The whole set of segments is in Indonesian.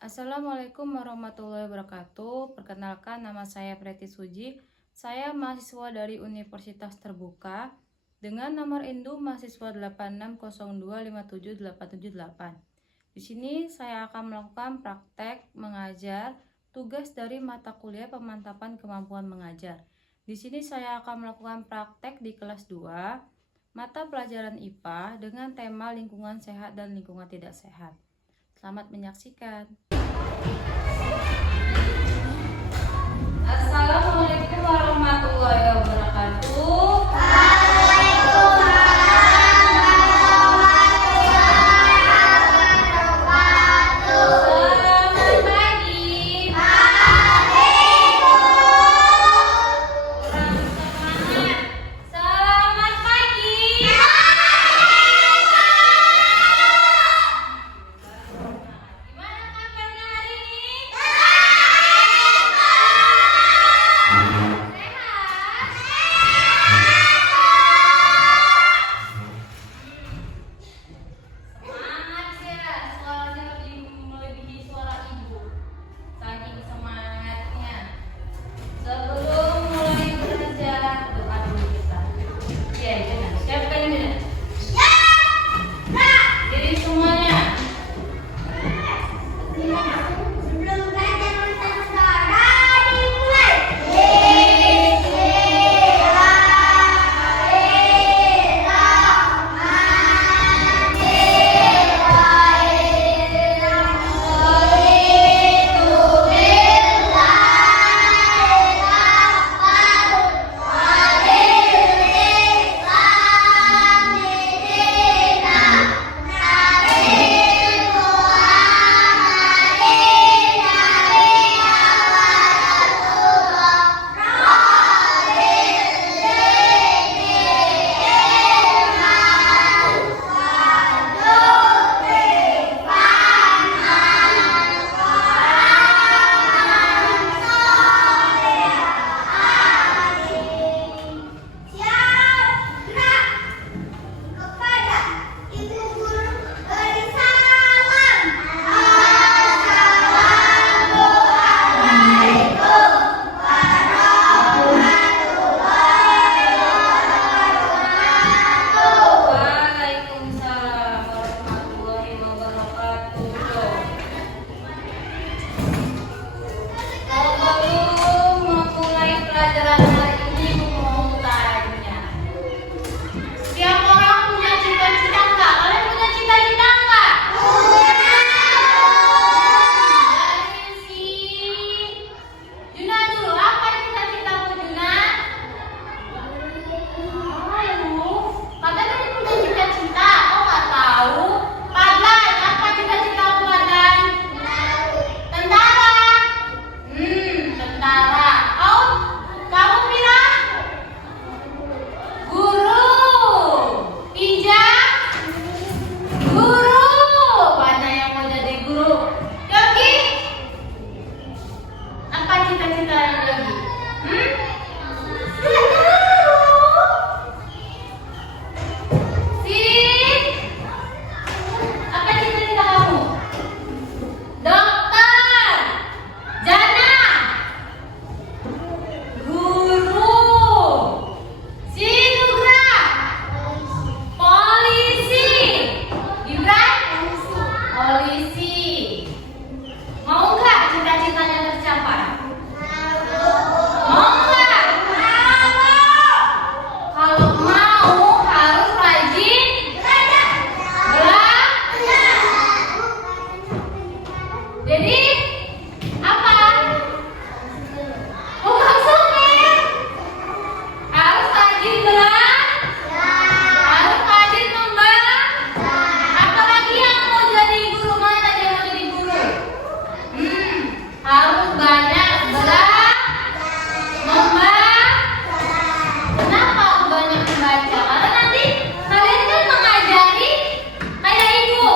Assalamualaikum warahmatullahi wabarakatuh. Perkenalkan, nama saya Preti Suji. Saya mahasiswa dari Universitas Terbuka dengan nomor induk mahasiswa 8602577878. Di sini saya akan melakukan praktek mengajar tugas dari mata kuliah pemantapan kemampuan mengajar. Di sini saya akan melakukan praktek di kelas 2 mata pelajaran IPA dengan tema lingkungan sehat dan lingkungan tidak sehat. Selamat menyaksikan. Assalamualaikum warahmatullahi wabarakatuh.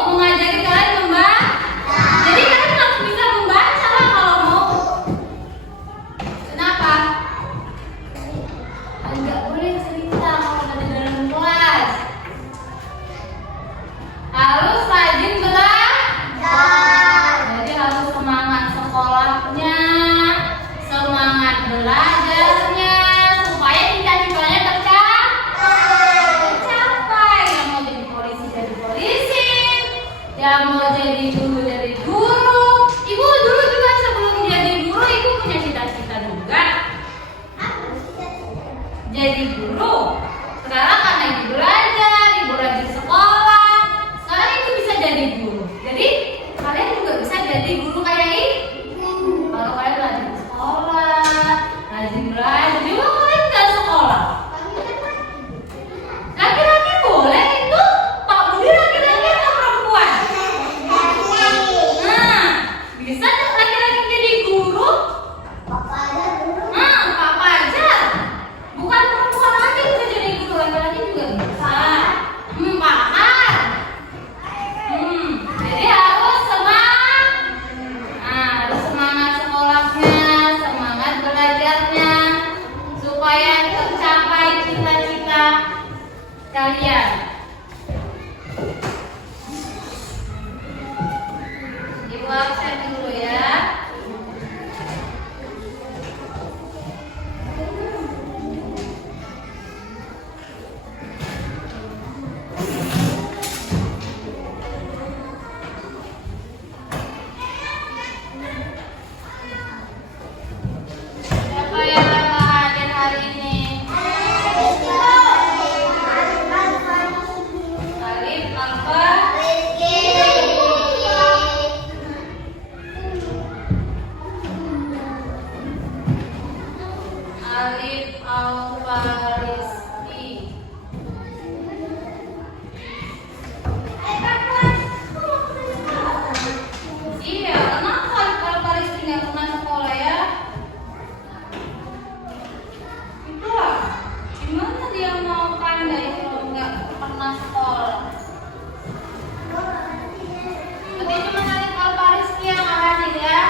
Mengajari kalian membaca. Jadi kalian harus bisa Bisa nggak laki-laki jadi guru? Pak Fajar. Bukan perempuan aja bisa jadi guru, laki-laki juga bisa. Paham. Jadi harus semangat. Harus semangat sekolahnya, semangat belajarnya, supaya tercapai cita-cita kalian. Ibu absen dulu ya. Siapa yang nggak hadir hari ini? Alif apa? Alif Alfa Rizky. Iya, kenapa Alif Alfa Rizky nggak pernah sekolah ya? Itulah, gimana dia mau pandai kalau nggak pernah sekolah? Berarti cuma Alif Alfa Rizky yang nggak hadir ya?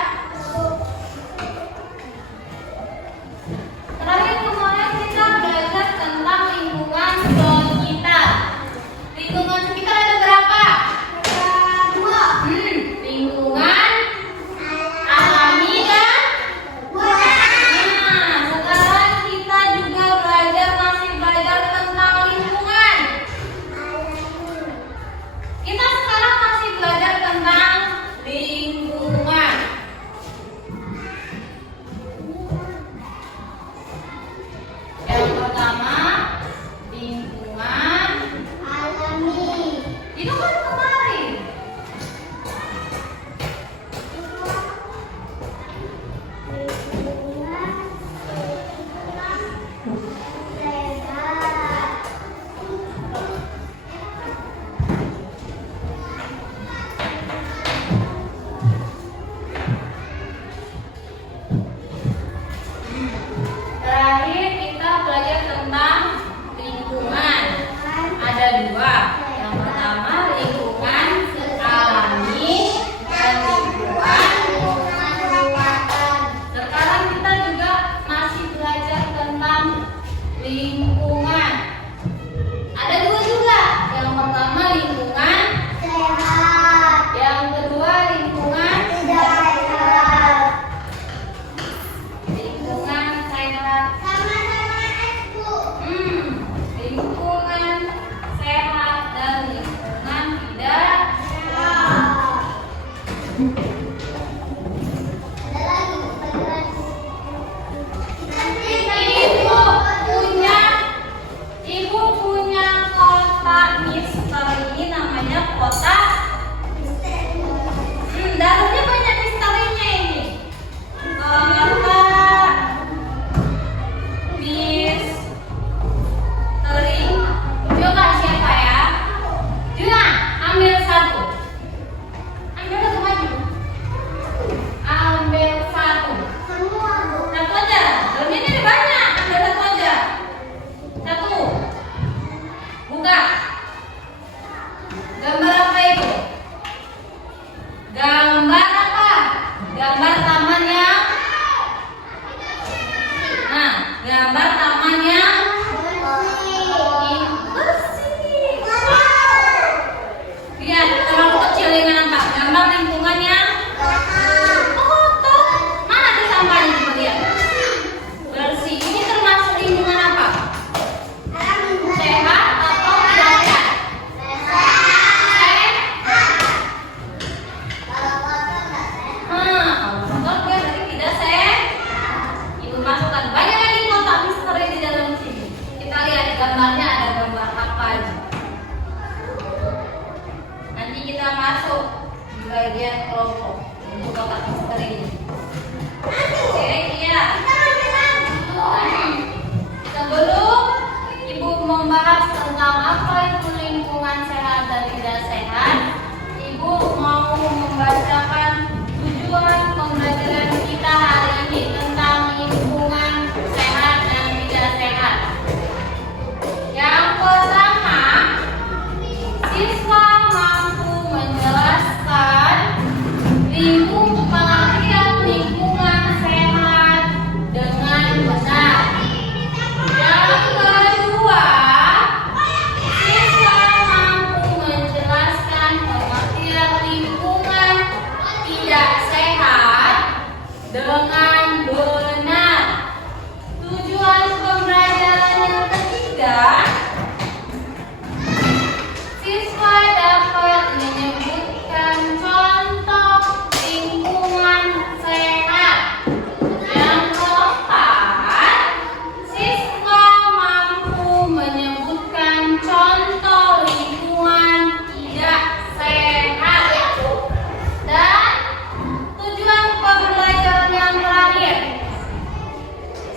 Terakhir kemarin kita belajar tentang lingkungan sekitar. Lingkungan sekitar ada berapa? Lingkungan alami dan sekarang kita juga masih belajar tentang lingkungan. Kita sekarang masih belajar tentang lingkungan. Yang pertama, lingkungan alami. Itu kan kemarin. Terakhir kita belajar tentang lingkungan. Ada dua. Yang pertama lingkungan alami dan lingkungan buatan. Sekarang kita juga masih belajar tentang lingkungan. Ada dua juga. Yang pertama lingkungan sehat. Yang kedua lingkungan tidak sehat. Lingkungan sehat. Lingkungan sehat dan lingkungan tidak sehat. Ibu punya kotak misteri, namanya kotak. Dalamnya banyak misterinya ini. Kotak misteri. Coba siapa ya? Juna, ambil satu. Ambil satu maju. Ambil satu. Satu aja. Dalamnya ini ada banyak. Ambil satu aja. Satu. Buka. Gambar apa itu? Gambar apa? Gambar taman yang gambar taman yang bersih. Lihat, terlalu kecil yang nampak. Gambar lingkungan yang kotor. Mana ada sampahnya, coba lihat. Bersih. Ini termasuk lingkungan apa? Sehat atau tidak sehat? Sehat. Kalau dengan benar. Tujuan pembelajaran yang ketiga, siswa dapat menyebutkan contoh lingkungan sehat. Yang keempat, siswa mampu menyebutkan contoh lingkungan tidak sehat. Dan tujuan pembelajaran yang terakhir,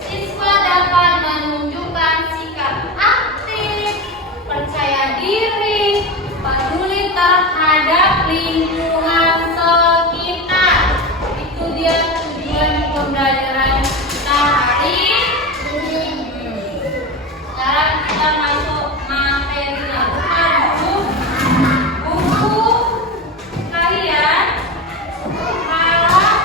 siswa dapat menunjukkan sikap aktif, percaya diri, peduli terhadap lingkungan sekitar. Itu dia tujuan pembelajaran kita hari ini. Sekarang kita masuk materinya. Buku kalian halaman,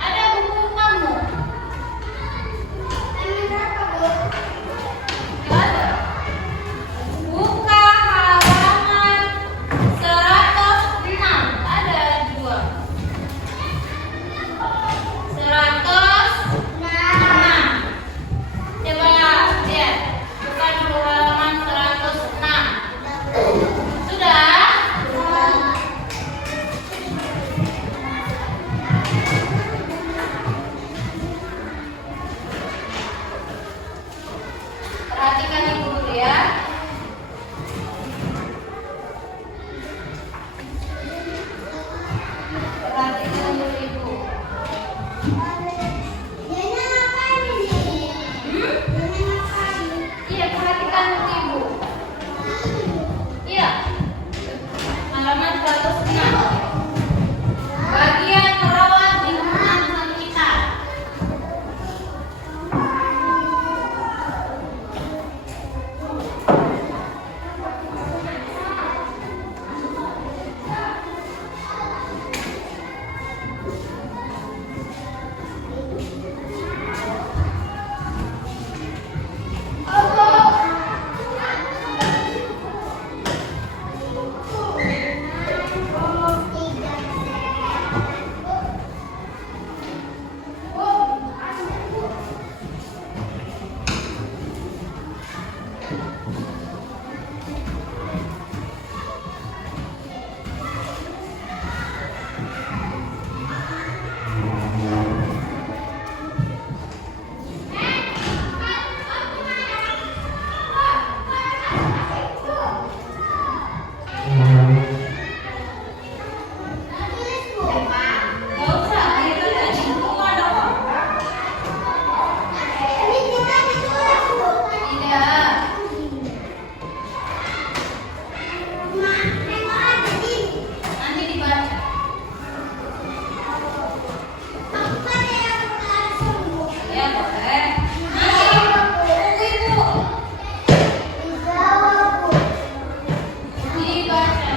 ada buku kamu? Ada. Buka halaman 106. Ada dua. 106. Coba lihat. Buka dulu halaman 106. Sudah? Perhatikan ibu dulu ya. Perhatikan dulu ibu. Iya, perhatikan dulu ibu. Iya. Halaman 106. Bagian merawat lingkungan sekitar. Nggak usah, kita nggak semua dong. Tidak. Nanti dibaca. Ya boleh. Nanti ibu. Dibaca.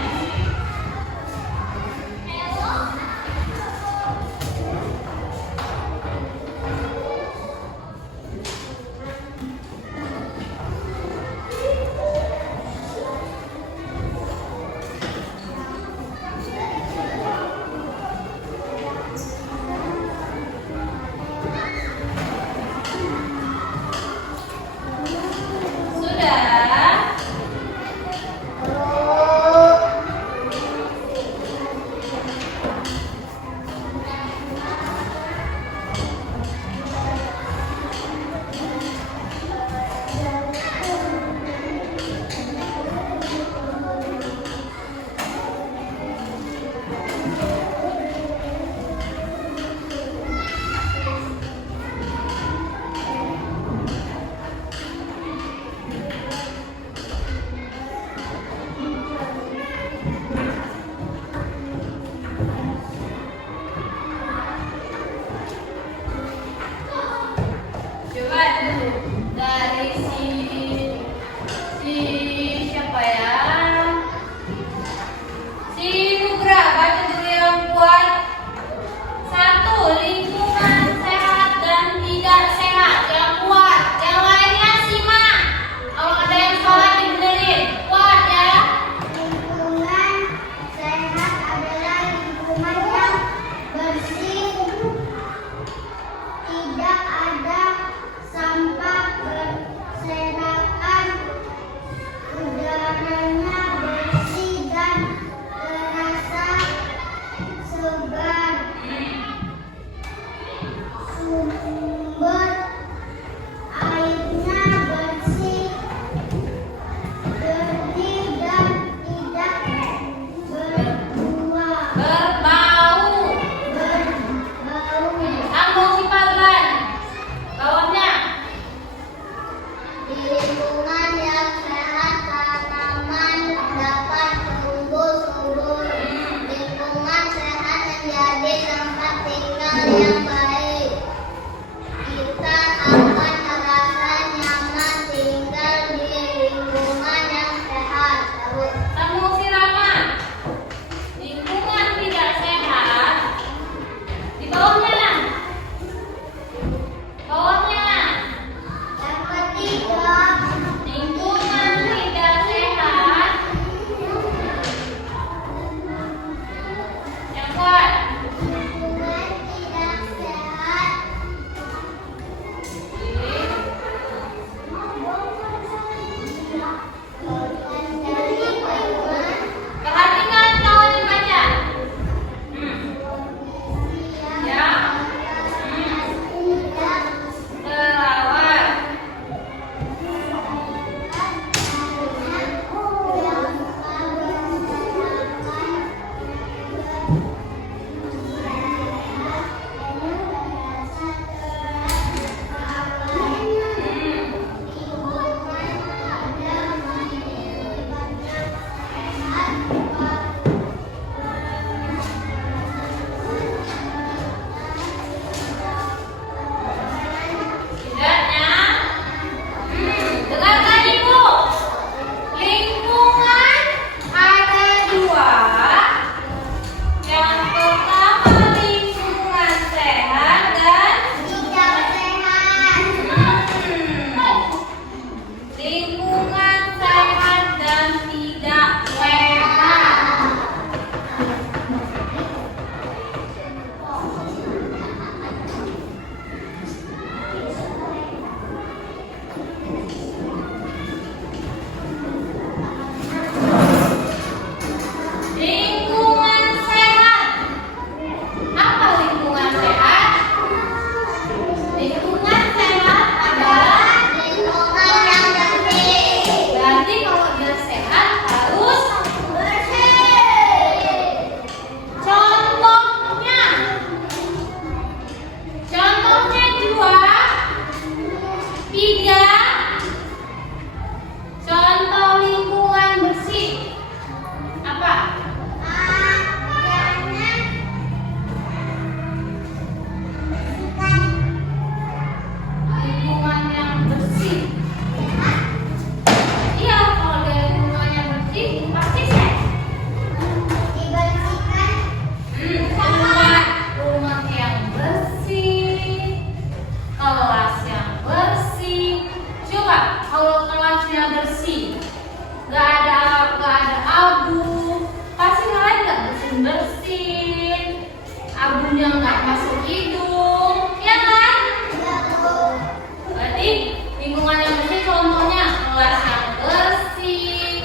Sudah? Coba dulu dari si siapa ya? Si Nugra, baca dulu yang kuat. 1. Lingkungan sehat dan tidak sehat. Yang kuat. Yang lainnya simak. Kalau ada yang salah dibenerin. Kuat ya. Lingkungan sehat bersin-bersin, abunya nggak masuk hidung, ya kan? Berarti lingkungan yang bersih contohnya kelas yang bersih,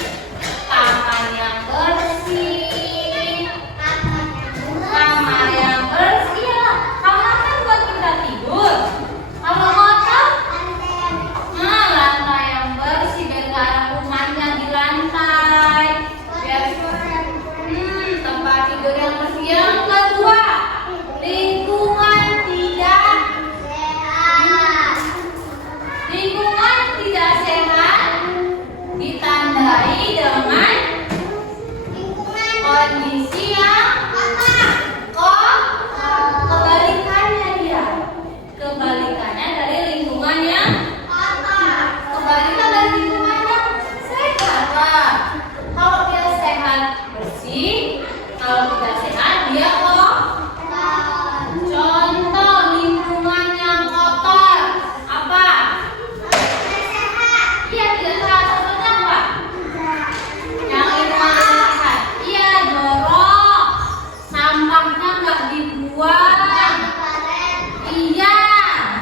taman yang bersih, kamar yang bersih. Ya, kamar kan buat kita tidur. Kalau kotor, nah lantai yang bersih biar nggak ada kumannya di lantai. Biar tempat tidur yang bersih. Yang kedua, lingkungan tidak sehat. Lingkungan tidak sehat ditandai dengan kondisi yang kebalikannya dia. Kebalikannya dari lingkungan yang kebalikan dari lingkungan yang sehat. Kalau dia sehat bersih, kalau tidak sehat dia kotor. Contoh lingkungan yang kotor apa? Iya, tidak sehat. Contohnya apa? Yang lingkungan tidak sehat. Iya, jorok. Sampahnya nggak dibuang. Iya,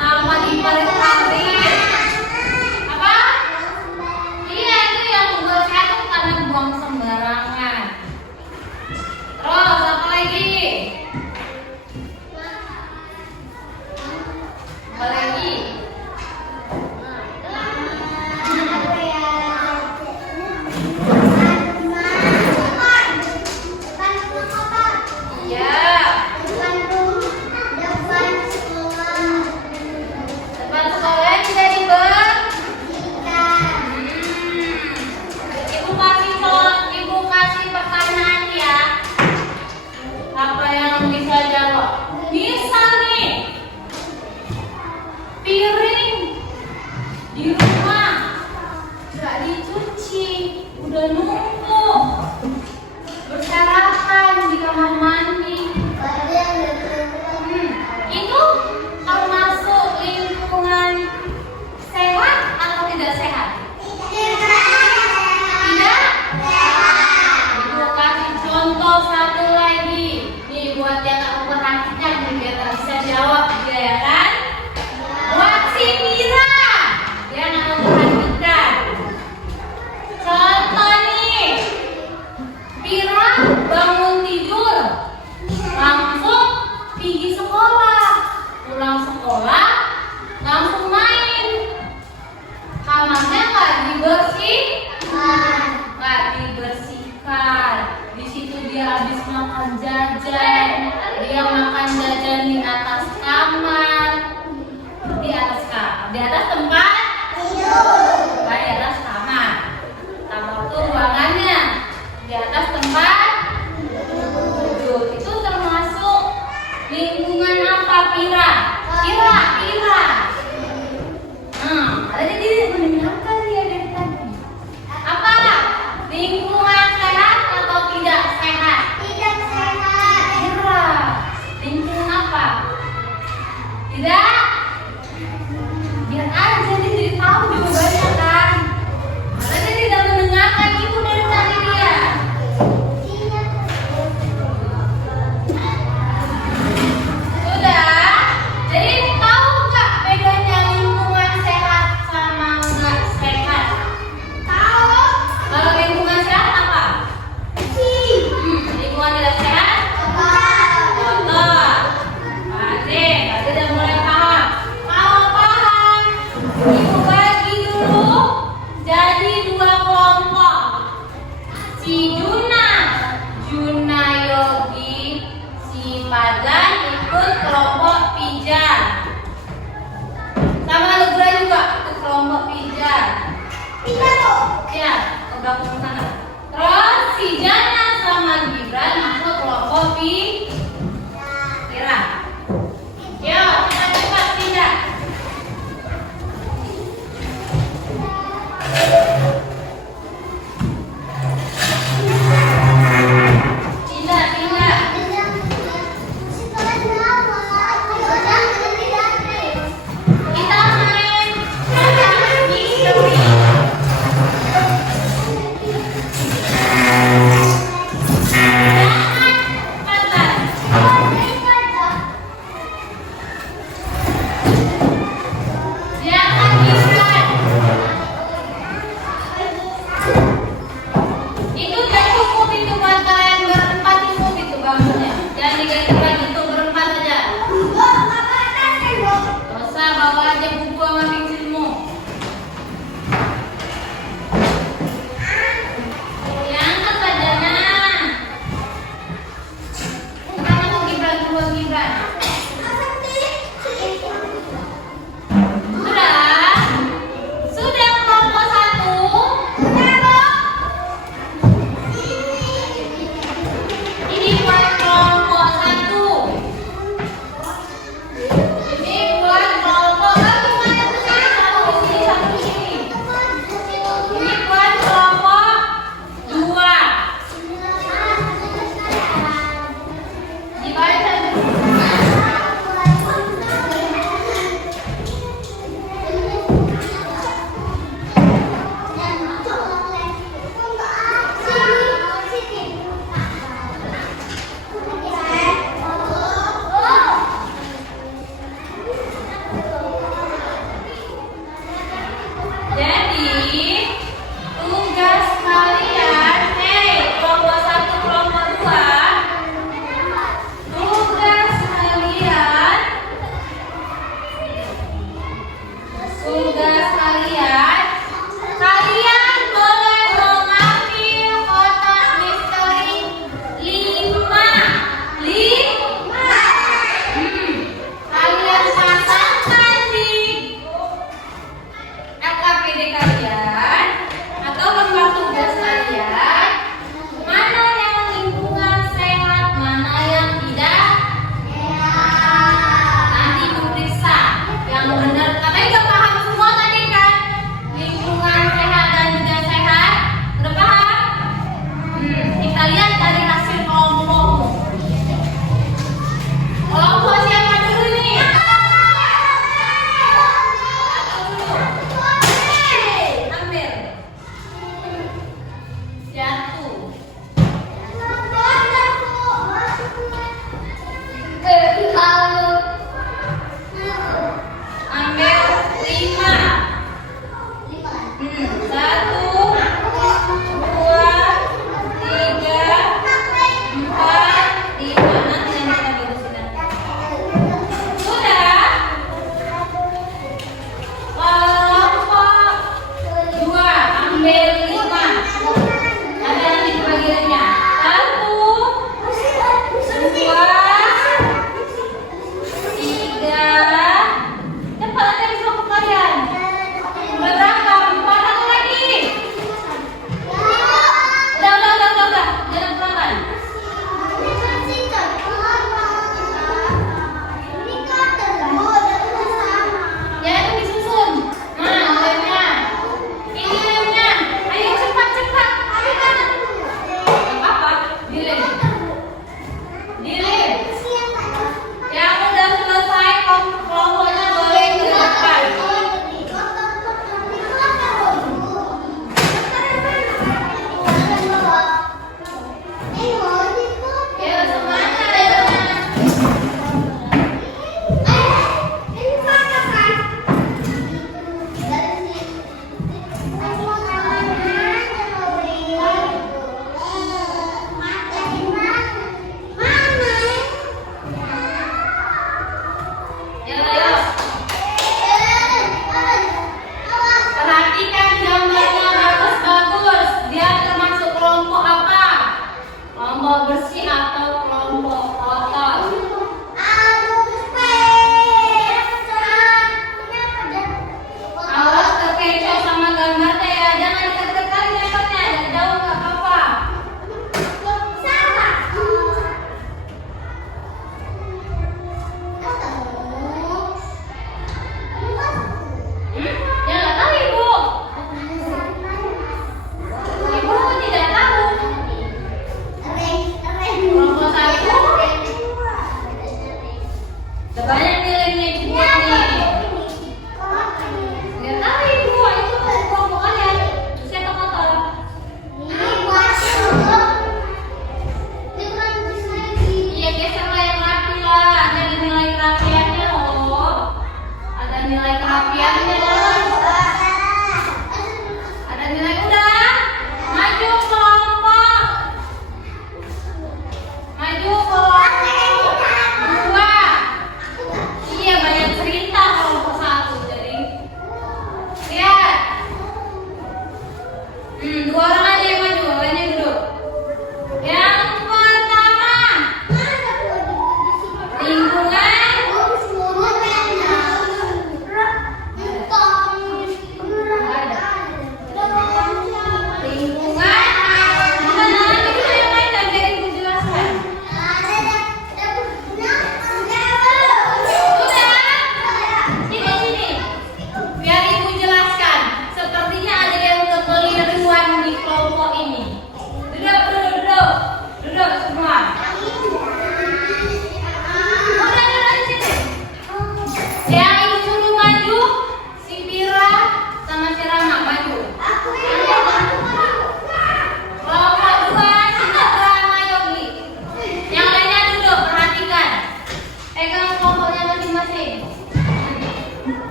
sampah di parit-parit. Apa? Iya, itu yang nggak sehat tuh karena buang sembarangan. Terus apa lagi? Apa lagi? Iya. Depan sekolah tidak Ibu kasih pertanyaan ya. Apa yang bisa jawab? Misal nih, piring di rumah nggak dicuci, udah numpuk, berserakan di kamar mandi. Itu termasuk lingkungan sehat atau tidak sehat? Tidak? Ibu kasih contoh satu lagi. Nih buat yang nggak memperhatikan nih biar nggak bisa jawab dia ya kan? Buat si Mira, dia nggak memperhatikan. Contoh nih, Mira bangun tidur, langsung pergi sekolah, pulang sekolah, langsung main. Kamarnya nggak dibersihkan. Di situ dia habis makan jajan. Dia makan jajan di atas kamar, di atas tempat tidur, bukan di atas kamar. Kamar itu ruangannya, di atas tempat tidur. Itu termasuk lingkungan apa, Pira? Pira. Tadi dia mendengarkan dia dari tadi. Apa? Lingkungan sehat atau tidak sehat? Tidak sehat. Pira. Lingkungan apa? Tidak? Biar aja dia jadi tahu jawabannya kan. Karena dia tidak mendengarkan ibu dari tadi dia. Sudah? Jadi tahu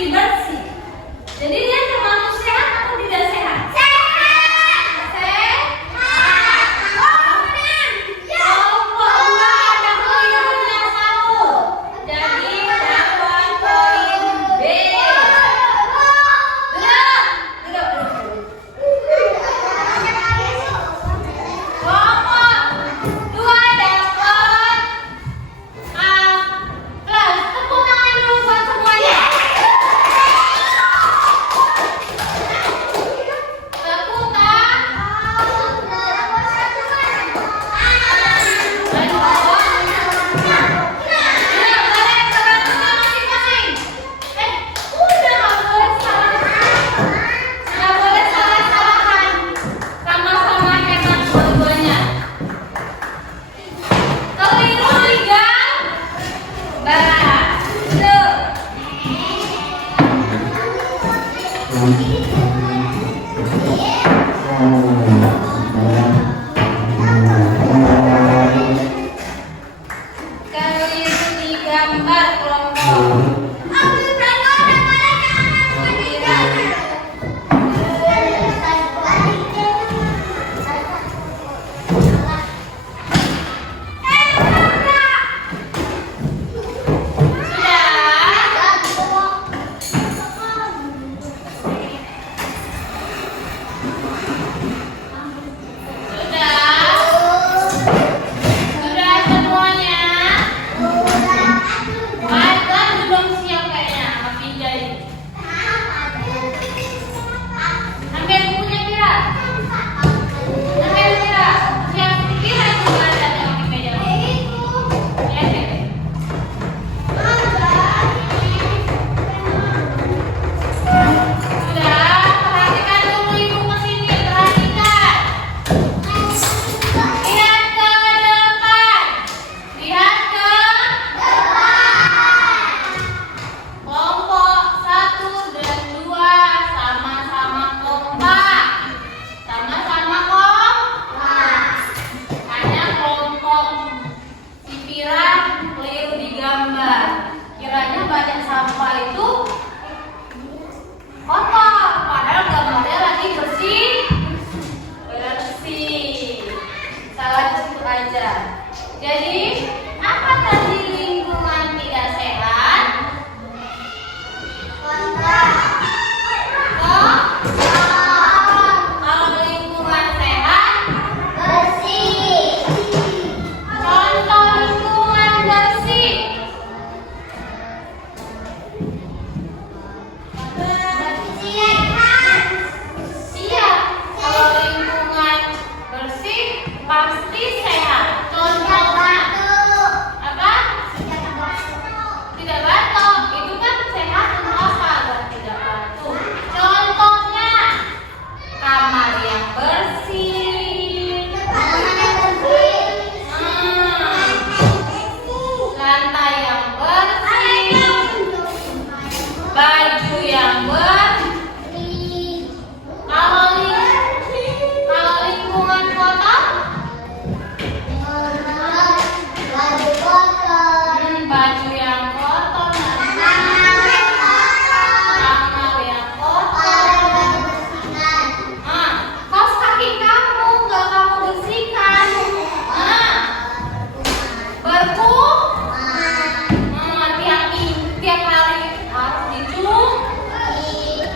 bersih-bersih. Jadi dia termasuk sehat atau tidak sehat? Sehat. Kelompok 2 ada kelirunya 1. Jadi dapat poin B. Kelompok 2 dapat A plus. Tepuk tangan dulu buat semuanya. Tepuk tangan. Sama-sama hebat dua-duanya. Keliru 3. Keliru 3 kelompok. Sudah semuanya. Azan belum siap kayaknya sama Pinjai. Ambil bukunya Kira. Ambil Kira. Siap Kira itu azan yang di meja. Ya, ya. Sudah, perhatikan dulu ibu kesini, perhatikan. Lihat ke depan. Lihat ke kelompok 1 dan 2 sama-sama kompak. Sama-sama kompak. Hanya kelompok si Pira keliru di gambar. Kiranya banyak sampah itu kotor, padahal gambarnya lagi bersih. Salah di situ aja. Jadi apa tadi lingkungan tidak sehat? Kalau lingkungan sehat, contoh lingkungan bersih. Iya, kalau lingkungan bersih pasti sehat. Contohnya apa? Tidak batuk. Itu kan sehat untuk apa? Agar tidak batuk. Contohnya kamar yang bersih, lantai yang bersih, baju yang bersih. Kalau lingkungan kotor, baju yang kotor, kamar yang kotor. Kaos kaki kamu nggak kamu bersihkan. Hati-hati tiap hari harus dicuci.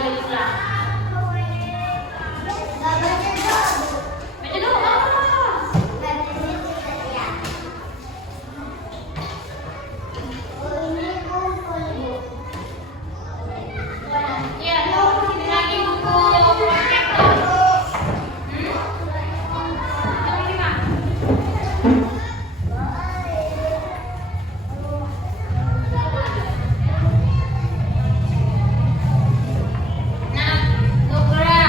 boleh pulang. Baca dulu. Ya, ini lagi buku praktek tuh. Yang lima. Nah, Nugra.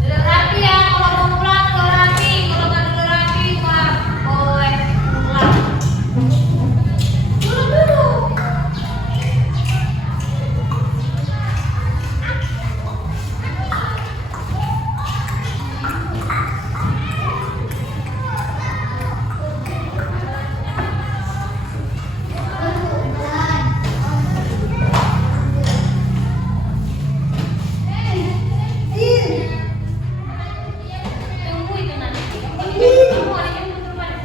Duduk rapi ya, kalau mau pulang duduk rapi. Kalau nggak duduk rapi, mah boleh pulang. Duduk dulu. Tunggu itu nanti. Kamu ada yang putar balik.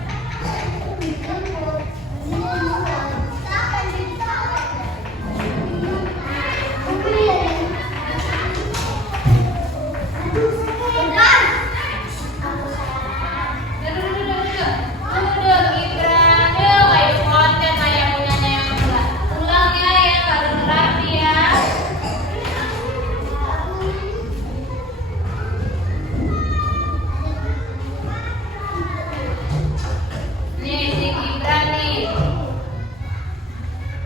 Duduk, Gibran. Yuk, kayak konten kayak punyanya yang enggak. Pulang ya, nggak duduk rapi ya. Nih si Gibran nih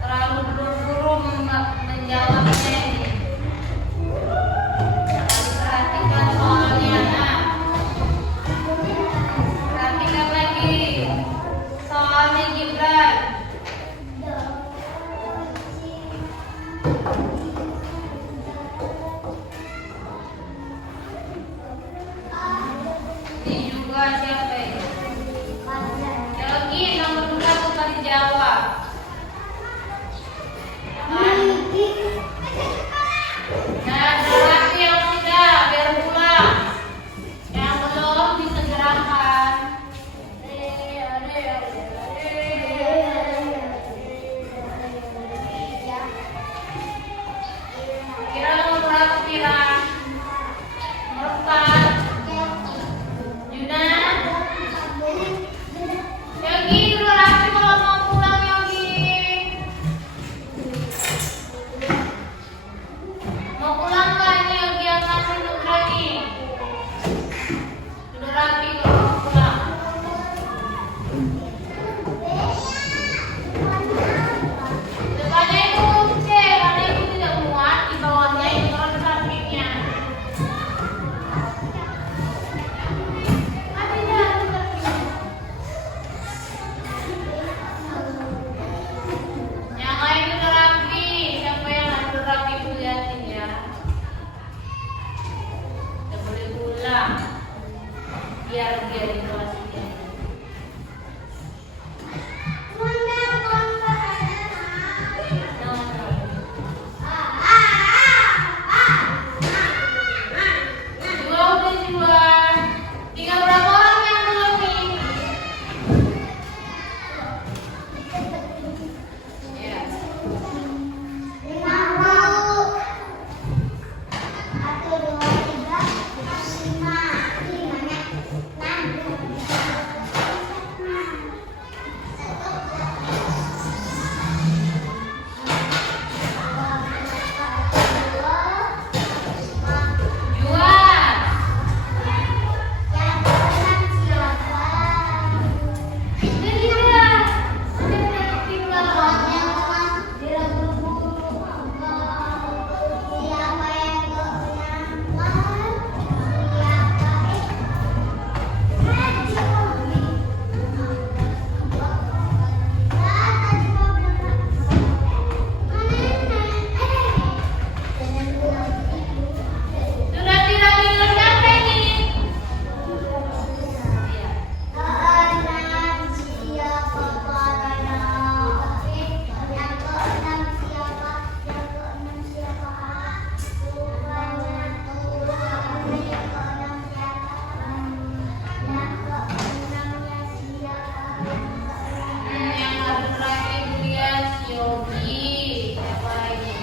terlalu buru-buru menjawabnya nih. Harus perhatikan soalnya. Nah, perhatikan lagi soalnya Gibran. Ini juga siapa ini? Yogi nomor 2 tuh tadi jawab. Nah, rapi yang sudah biar pulang. Yang belum disegerakan. Kira nomor berapa Kira? Nomor 4. Yuna. Yogi dulu rapi kalau mau pulang Yogi. Mau pulang nggak ini Yogi yang ngasih Nugra nih? Dulu rapi kalau mau pulang. Depannya itu C, karena itu tidak muat di bawahnya itu terus rapinya. Yang lain udah rapi, siapa yang udah rapi itu liatin ya. Udah boleh pulang. Biar di kelas ini. Dua udah dua. Tinggal berapa orang yang belum nih? Ya. Jual. Jadi dia. Tinggal. Sudah tidak tinggal siapa ini? Yang harus terakhir dia si Yogi. Siapa lagi?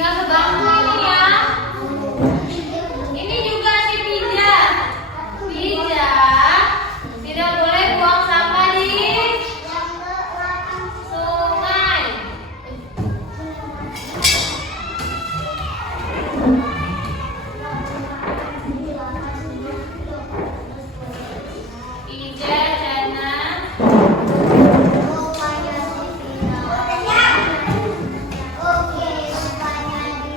Tinggal sebangku ini ya. Ini juga si Pija. Pija tidak boleh buang sampah di sungai. Pija, Jana. Oke, rupanya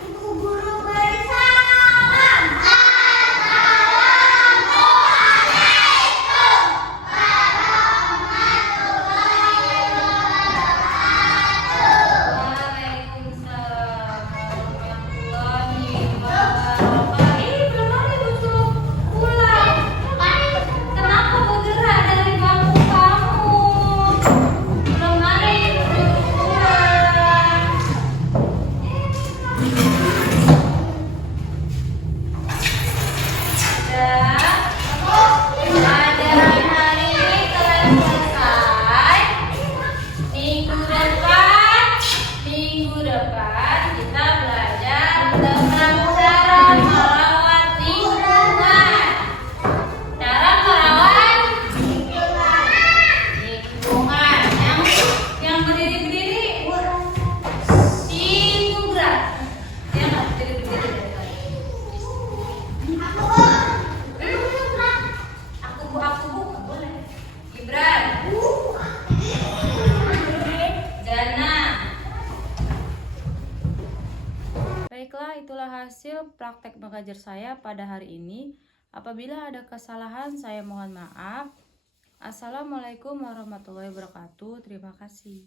Ibu guru bersalam. Waalaikumsalam warahmatullahi wabarakatuh. Ini belum ada ibu suruh pulang. Kenapa bergerak dari bangku kamu? Belum ada ibu suruh pulang. Pelajaran hari ini telah selesai. Minggu depan kita belajar tentang cara merawat lingkungan. Cara merawat lingkungan yang berdiri singgurat. Dia nggak berdiri dari tadi. Aku nggak boleh. Gibran, Jana. Baiklah, itulah hasil praktek mengajar saya pada hari ini. Apabila ada kesalahan, saya mohon maaf. Assalamualaikum warahmatullahi wabarakatuh. Terima kasih.